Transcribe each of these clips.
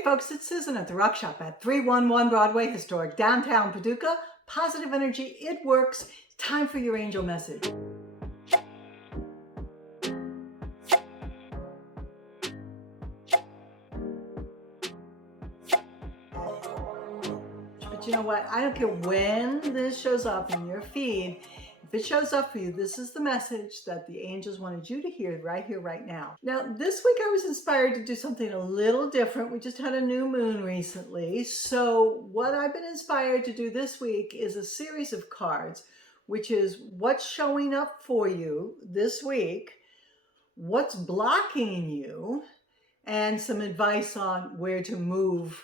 Hey folks, it's Susan at the Rock Shop at 311 Broadway, historic downtown Paducah. Positive energy, it works. Time for your angel message. But you know what? I don't care when this shows up in your feed. If it shows up for you, this is the message that the angels wanted you to hear right here, right now. Now, this week I was inspired to do something a little different. We just had a new moon recently. So what I've been inspired to do this week is a series of cards, which is what's showing up for you this week, what's blocking you, and some advice on where to move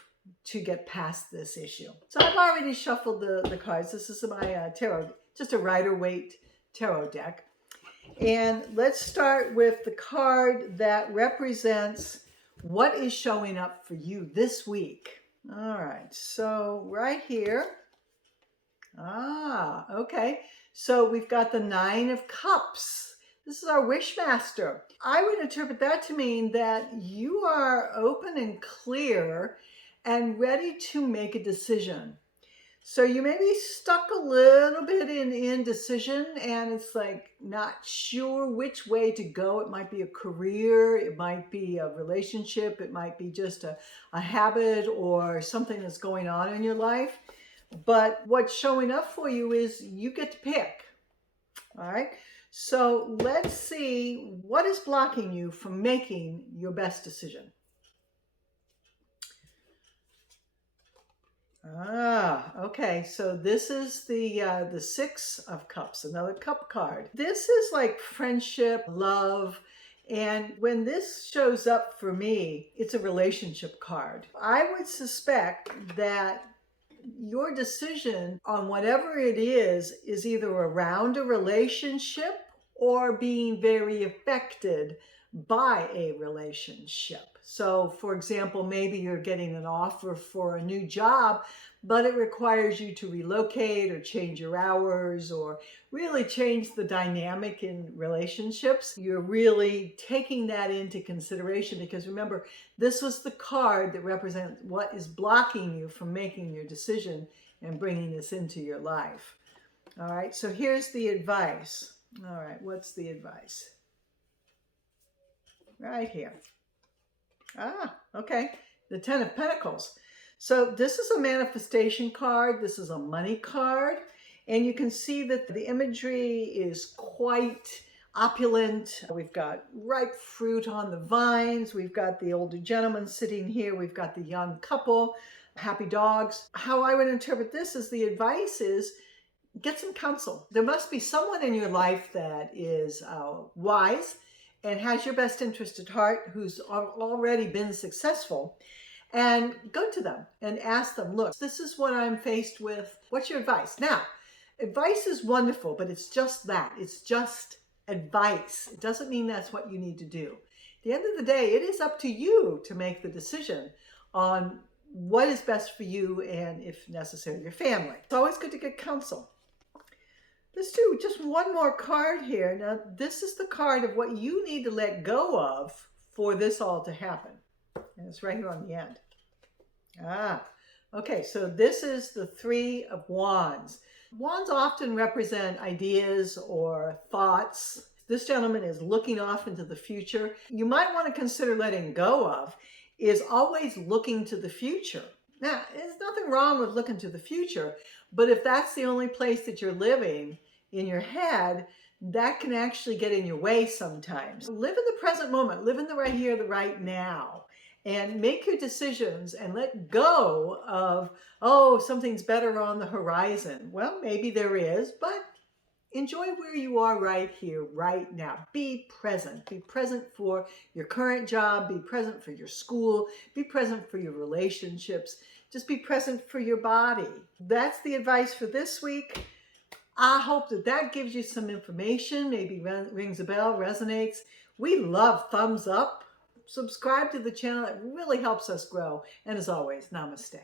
to get past this issue. So I've already shuffled the cards. This is my tarot, just a Rider-Waite tarot deck. And let's start with the card that represents what is showing up for you this week. All right, so right here. Okay. So we've got the Nine of Cups. This is our Wishmaster. I would interpret that to mean that you are open and clear and ready to make a decision. So you may be stuck a little bit in indecision and it's like not sure which way to go. It might be a career, it might be a relationship, it might be just a habit or something that's going on in your life. But what's showing up for you is you get to pick. All right. So let's see what is blocking you from making your best decision. Okay, so this is the Six of Cups, another cup card. This is like friendship, love, and when this shows up for me, it's a relationship card. I would suspect that your decision on whatever it is either around a relationship or being very affected by a relationship. So for example, maybe you're getting an offer for a new job, but it requires you to relocate or change your hours or really change the dynamic in relationships. You're really taking that into consideration because remember, this was the card that represents what is blocking you from making your decision and bringing this into your life. All right, so here's the advice. All right, what's the advice? Right here. Okay. The Ten of Pentacles. So this is a manifestation card. This is a money card. And you can see that the imagery is quite opulent. We've got ripe fruit on the vines. We've got the older gentleman sitting here. We've got the young couple, happy dogs. How I would interpret this is the advice is get some counsel. There must be someone in your life that is wise and has your best interest at heart, who's already been successful, and go to them and ask them, look, this is what I'm faced with. What's your advice? Now, advice is wonderful, but it's just that. It's just advice. It doesn't mean that's what you need to do. At the end of the day, it is up to you to make the decision on what is best for you and, if necessary, your family. It's always good to get counsel. Let's do just one more card here. Now, this is the card of what you need to let go of for this all to happen. And it's right here on the end. Okay, so this is the Three of Wands. Wands often represent ideas or thoughts. This gentleman is looking off into the future. You might want to consider letting go of is always looking to the future. Now, there's nothing wrong with looking to the future, but if that's the only place that you're living in your head, that can actually get in your way sometimes. Live in the present moment, live in the right here, the right now, and make your decisions and let go of, oh, something's better on the horizon. Well, maybe there is, but enjoy where you are right here, right now. Be present. Be present for your current job. Be present for your school. Be present for your relationships. Just be present for your body. That's the advice for this week. I hope that gives you some information, maybe rings a bell, resonates. We love thumbs up. Subscribe to the channel. It really helps us grow. And as always, namaste.